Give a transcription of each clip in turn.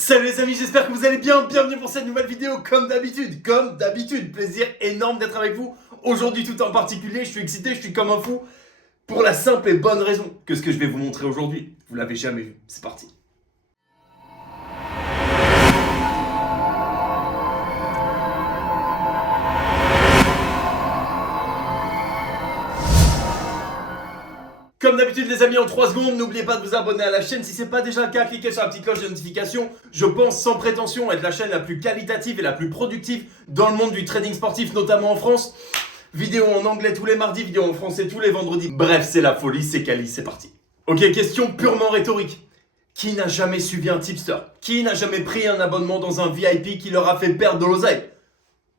Salut les amis, j'espère que vous allez bien. Bienvenue pour cette nouvelle vidéo. Comme d'habitude, plaisir énorme d'être avec vous. Aujourd'hui tout en particulier, je suis excité, je suis comme un fou. Pour la simple et bonne raison que ce que je vais vous montrer aujourd'hui, vous l'avez jamais vu. C'est parti. Comme d'habitude les amis, en 3 secondes, n'oubliez pas de vous abonner à la chaîne. Si ce n'est pas déjà le cas, cliquez sur la petite cloche de notification. Je pense sans prétention être la chaîne la plus qualitative et la plus productive dans le monde du trading sportif, notamment en France. Vidéo en anglais tous les mardis, vidéo en français tous les vendredis. Bref, c'est la folie, c'est quali, c'est parti. Ok, question purement rhétorique. Qui n'a jamais suivi un tipster? Qui n'a jamais pris un abonnement dans un VIP qui leur a fait perdre de l'oseille?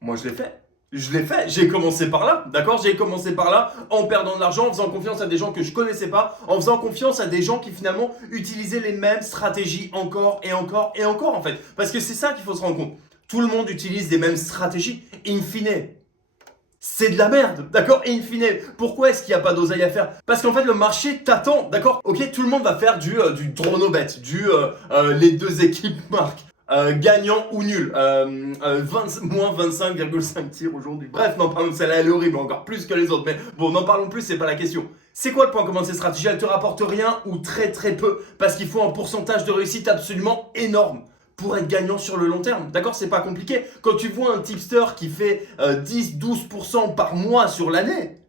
Moi je l'ai fait. J'ai commencé par là, d'accord? J'ai commencé par là, en perdant de l'argent, en faisant confiance à des gens que je connaissais pas, en faisant confiance à des gens qui finalement utilisaient les mêmes stratégies encore et encore et encore en fait. Parce que c'est ça qu'il faut se rendre compte. Tout le monde utilise les mêmes stratégies, in fine. C'est de la merde, d'accord? In fine, pourquoi est-ce qu'il n'y a pas d'oseille à faire? Parce qu'en fait le marché t'attend, d'accord? Ok, tout le monde va faire du dronobet, les deux équipes marquent. Gagnant ou nul, moins 25,5 tirs aujourd'hui. Bref, non, pardon, celle-là elle est horrible, encore plus que les autres. Mais bon, n'en parlons plus, c'est pas la question. C'est quoi le point commun de ces stratégies? Elles te rapportent rien ou très très peu, parce qu'il faut un pourcentage de réussite absolument énorme pour être gagnant sur le long terme. D'accord? C'est pas compliqué. Quand tu vois un tipster qui fait 10-12% par mois sur l'année,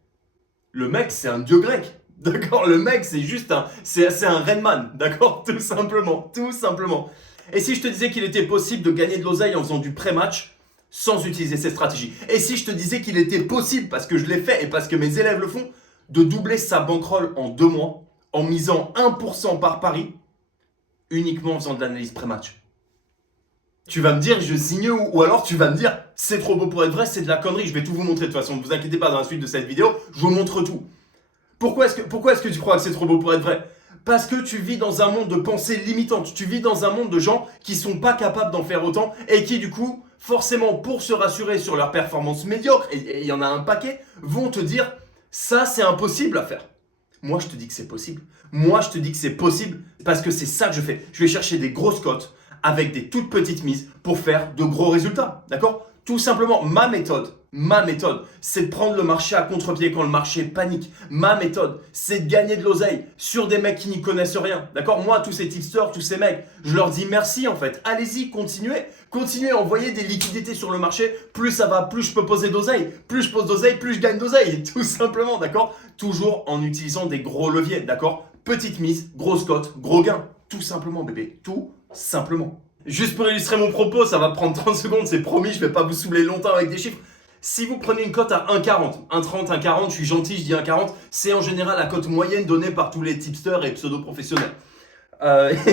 le mec c'est un dieu grec. D'accord? Le mec c'est juste c'est un Redman. D'accord? Tout simplement. Et si je te disais qu'il était possible de gagner de l'oseille en faisant du pré-match sans utiliser ces stratégies? Et si je te disais qu'il était possible, parce que je l'ai fait et parce que mes élèves le font, de doubler sa bankroll en 2 mois en misant 1% par pari uniquement en faisant de l'analyse pré-match? Tu vas me dire je signe ou alors tu vas me dire c'est trop beau pour être vrai, c'est de la connerie, je vais tout vous montrer de toute façon, ne vous inquiétez pas, dans la suite de cette vidéo, je vous montre tout. Pourquoi est-ce que tu crois que c'est trop beau pour être vrai? Parce que tu vis dans un monde de pensée limitante, tu vis dans un monde de gens qui sont pas capables d'en faire autant et qui du coup, forcément pour se rassurer sur leur performance médiocre, et il y en a un paquet, vont te dire ça c'est impossible à faire. Moi je te dis que c'est possible, parce que c'est ça que je fais. Je vais chercher des grosses cotes avec des toutes petites mises pour faire de gros résultats, d'accord? Tout simplement, ma méthode, c'est de prendre le marché à contre-pied quand le marché panique. Ma méthode, c'est de gagner de l'oseille sur des mecs qui n'y connaissent rien. D'accord? Moi, tous ces tipsters, tous ces mecs, je leur dis merci en fait. Allez-y, continuez. Continuez à envoyer des liquidités sur le marché. Plus ça va, plus je peux poser d'oseille. Plus je pose d'oseille, plus je gagne d'oseille. Tout simplement, d'accord? Toujours en utilisant des gros leviers, d'accord? Petite mise, grosse cote, gros gain. Tout simplement, bébé. Tout simplement. Juste pour illustrer mon propos, ça va prendre 30 secondes, c'est promis, je vais pas vous saouler longtemps avec des chiffres. Si vous prenez une cote à 1,40, 1,30, 1,40, je suis gentil, je dis 1,40, c'est en général la cote moyenne donnée par tous les tipsters et pseudo-professionnels.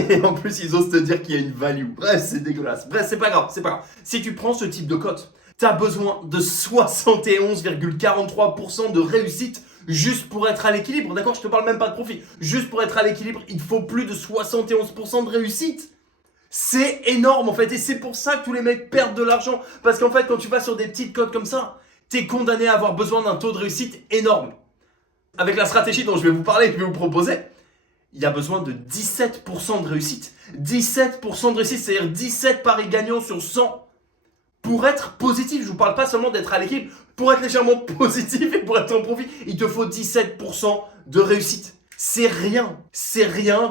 Et en plus, ils osent te dire qu'il y a une value. Bref, c'est dégueulasse. Bref, c'est pas grave. Si tu prends ce type de cote, tu as besoin de 71,43% de réussite juste pour être à l'équilibre. D'accord? Je te parle même pas de profit. Juste pour être à l'équilibre, il faut plus de 71% de réussite. C'est énorme en fait, et c'est pour ça que tous les mecs perdent de l'argent. Parce qu'en fait, quand tu vas sur des petites cotes comme ça, t'es condamné à avoir besoin d'un taux de réussite énorme. Avec la stratégie dont je vais vous parler et que je vais vous proposer, il y a besoin de 17% de réussite. 17% de réussite, c'est-à-dire 17 paris gagnants sur 100. Pour être positif, je vous parle pas seulement d'être à l'équilibre, pour être légèrement positif et pour être en profit, il te faut 17% de réussite. C'est rien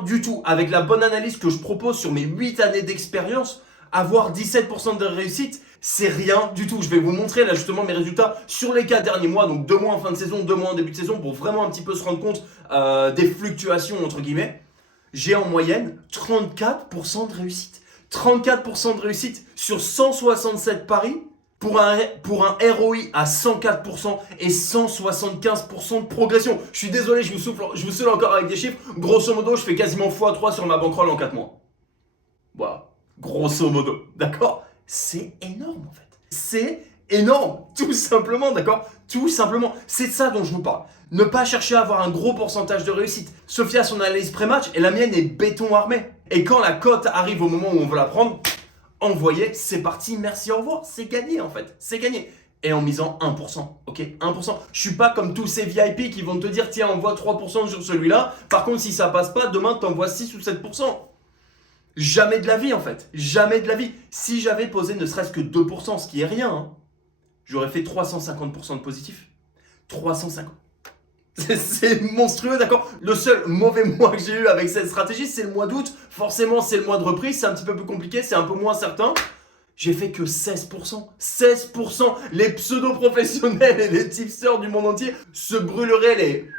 du tout. Avec la bonne analyse que je propose sur mes 8 années d'expérience, avoir 17% de réussite, c'est rien du tout. Je vais vous montrer là justement mes résultats sur les 4 derniers mois, donc 2 mois en fin de saison, 2 mois en début de saison, pour vraiment un petit peu se rendre compte des fluctuations entre guillemets. J'ai en moyenne 34% de réussite. 34% de réussite sur 167 paris. Pour un ROI à 104% et 175% de progression. Je suis désolé, je vous saoule encore avec des chiffres. Grosso modo, je fais quasiment x3 sur ma bankroll en 4 mois. Voilà, grosso modo, d'accord? C'est énorme en fait. C'est énorme, tout simplement, d'accord? Tout simplement, c'est de ça dont je vous parle. Ne pas chercher à avoir un gros pourcentage de réussite. Sophia a son analyse pré-match et la mienne est béton armé. Et quand la cote arrive au moment où on veut la prendre, envoyez, c'est parti, merci, au revoir. C'est gagné en fait, c'est gagné. Et en misant 1%, ok? 1%. Je suis pas comme tous ces VIP qui vont te dire tiens, envoie 3% sur celui-là. Par contre, si ça passe pas, demain t'envoies 6 ou 7%. Jamais de la vie en fait, jamais de la vie. Si j'avais posé ne serait-ce que 2%, ce qui est rien, hein, j'aurais fait 350% de positif. 350. C'est monstrueux, d'accord? Le seul mauvais mois que j'ai eu avec cette stratégie, c'est le mois d'août. Forcément, c'est le mois de reprise, c'est un petit peu plus compliqué, c'est un peu moins certain. J'ai fait que 16%. 16%. Les pseudo-professionnels et les tipsters du monde entier se brûleraient les...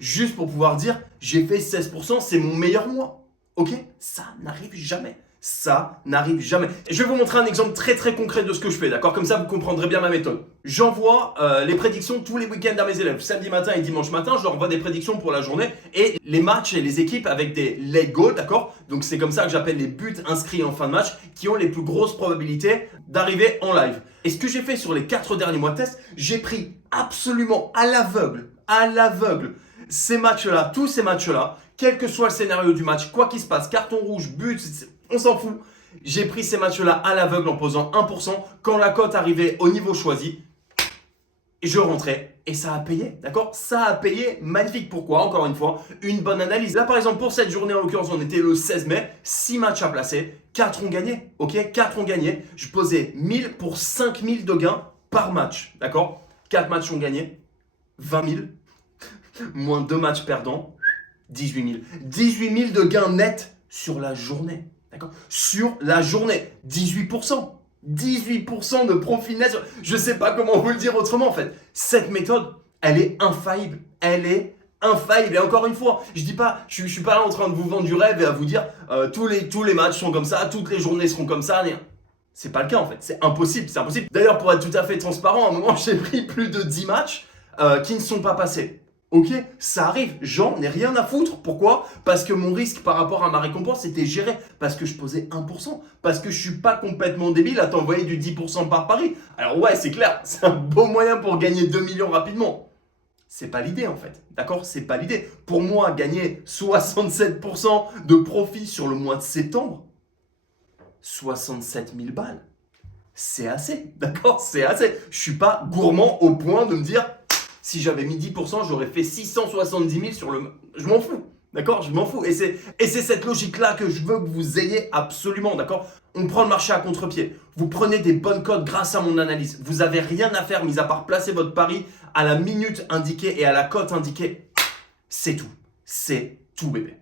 Juste pour pouvoir dire, j'ai fait 16%, c'est mon meilleur mois. Ok? Ça n'arrive jamais. Ça n'arrive jamais. Et je vais vous montrer un exemple très très concret de ce que je fais, d'accord? Comme ça, vous comprendrez bien ma méthode. J'envoie les prédictions tous les week-ends à mes élèves. Samedi matin et dimanche matin, je leur envoie des prédictions pour la journée et les matchs et les équipes avec des late goals, d'accord? Donc c'est comme ça que j'appelle les buts inscrits en fin de match qui ont les plus grosses probabilités d'arriver en live. Et ce que j'ai fait sur les 4 derniers mois de test, j'ai pris absolument à l'aveugle, ces matchs-là, tous ces matchs-là, quel que soit le scénario du match, quoi qu'il se passe, carton rouge, but, on s'en fout. J'ai pris ces matchs-là à l'aveugle en posant 1%. Quand la cote arrivait au niveau choisi, je rentrais et ça a payé, d'accord? Ça a payé, magnifique. Pourquoi? Encore une fois, une bonne analyse. Là, par exemple, pour cette journée, en l'occurrence, on était le 16 mai, 6 matchs à placer, 4 ont gagné, ok? 4 ont gagné. Je posais 1000 pour 5000 de gains par match, d'accord? 4 matchs ont gagné, 20 000, moins 2 matchs perdants, 18 000. 18 000 de gains nets sur la journée. D'accord? Sur la journée. 18%. 18% de profit net. Je ne sais pas comment vous le dire autrement en fait. Cette méthode, elle est infaillible. Elle est infaillible. Et encore une fois, je dis pas, je suis pas là en train de vous vendre du rêve et à vous dire tous les matchs sont comme ça, toutes les journées seront comme ça. C'est pas le cas en fait. C'est impossible. C'est impossible. D'ailleurs, pour être tout à fait transparent, à un moment, j'ai pris plus de 10 matchs qui ne sont pas passés. Ok, ça arrive, j'en ai rien à foutre. Pourquoi? Parce que mon risque par rapport à ma récompense était géré. Parce que je posais 1%. Parce que je suis pas complètement débile à t'envoyer du 10% par pari. Alors ouais, c'est clair, c'est un beau moyen pour gagner 2 millions rapidement. C'est pas l'idée en fait, d'accord? C'est pas l'idée. Pour moi, gagner 67% de profit sur le mois de septembre, 67 000 balles, c'est assez, d'accord? C'est assez. Je suis pas gourmand au point de me dire... Si j'avais mis 10%, j'aurais fait 670 000 sur le... Je m'en fous, d'accord? Je m'en fous. Et c'est cette logique-là que je veux que vous ayez absolument, d'accord? On prend le marché à contre-pied. Vous prenez des bonnes cotes grâce à mon analyse. Vous n'avez rien à faire, mis à part placer votre pari à la minute indiquée et à la cote indiquée. C'est tout. C'est tout, bébé.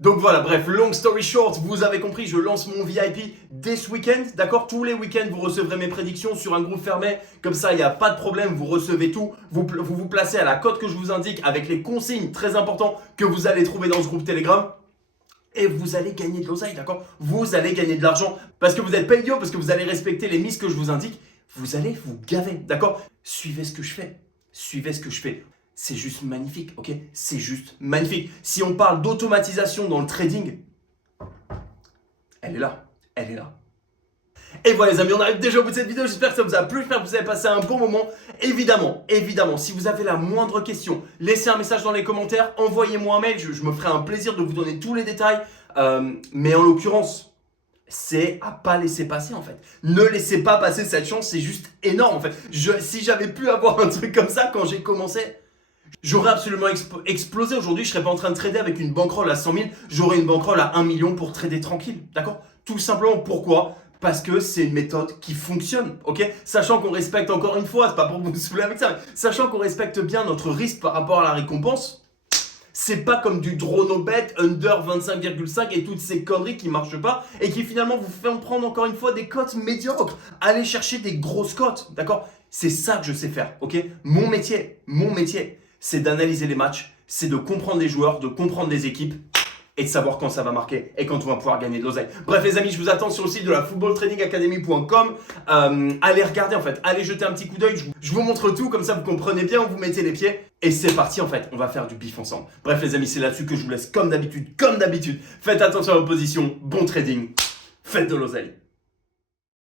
Donc voilà, bref, long story short, vous avez compris, je lance mon VIP dès ce week-end, d'accord? Tous les week-ends, vous recevrez mes prédictions sur un groupe fermé, comme ça, il n'y a pas de problème, vous recevez tout, vous placez à la cote que je vous indique avec les consignes très importantes que vous allez trouver dans ce groupe Telegram. Et vous allez gagner de l'oseille, d'accord? Vous allez gagner de l'argent parce que vous êtes payé, parce que vous allez respecter les mises que je vous indique. Vous allez vous gaver, d'accord? Suivez ce que je fais, suivez ce que je fais. C'est juste magnifique, ok? C'est juste magnifique. Si on parle d'automatisation dans le trading, elle est là, elle est là. Et voilà les amis, on arrive déjà au bout de cette vidéo. J'espère que ça vous a plu, j'espère que vous avez passé un bon moment. Évidemment, si vous avez la moindre question, laissez un message dans les commentaires, envoyez-moi un mail, je me ferai un plaisir de vous donner tous les détails. Mais en l'occurrence, c'est à pas laisser passer en fait. Ne laissez pas passer cette chance, c'est juste énorme en fait. Si j'avais pu avoir un truc comme ça quand j'ai commencé, j'aurais absolument explosé. Aujourd'hui, je serais pas en train de trader avec une bankroll à 100 000. J'aurais une bankroll à 1 million pour trader tranquille. D'accord? Tout simplement, pourquoi? Parce que c'est une méthode qui fonctionne. Ok? Sachant qu'on respecte, encore une fois, c'est pas pour vous saouler avec ça, mais sachant qu'on respecte bien notre risque par rapport à la récompense. C'est pas comme du draw no bet, under 25,5 et toutes ces conneries qui marchent pas et qui finalement vous font prendre encore une fois des cotes médiocres. Allez chercher des grosses cotes, d'accord? C'est ça que je sais faire, ok? Mon métier, c'est d'analyser les matchs, c'est de comprendre les joueurs, de comprendre les équipes et de savoir quand ça va marquer et quand on va pouvoir gagner de l'oseille. Bref les amis, je vous attends sur le site de la footballtradingacademy.com. Allez regarder en fait, allez jeter un petit coup d'œil, je vous montre tout, comme ça vous comprenez bien où vous mettez les pieds. Et c'est parti en fait, on va faire du bif ensemble. Bref les amis, c'est là-dessus que je vous laisse comme d'habitude. Faites attention à vos positions, bon trading, faites de l'oseille.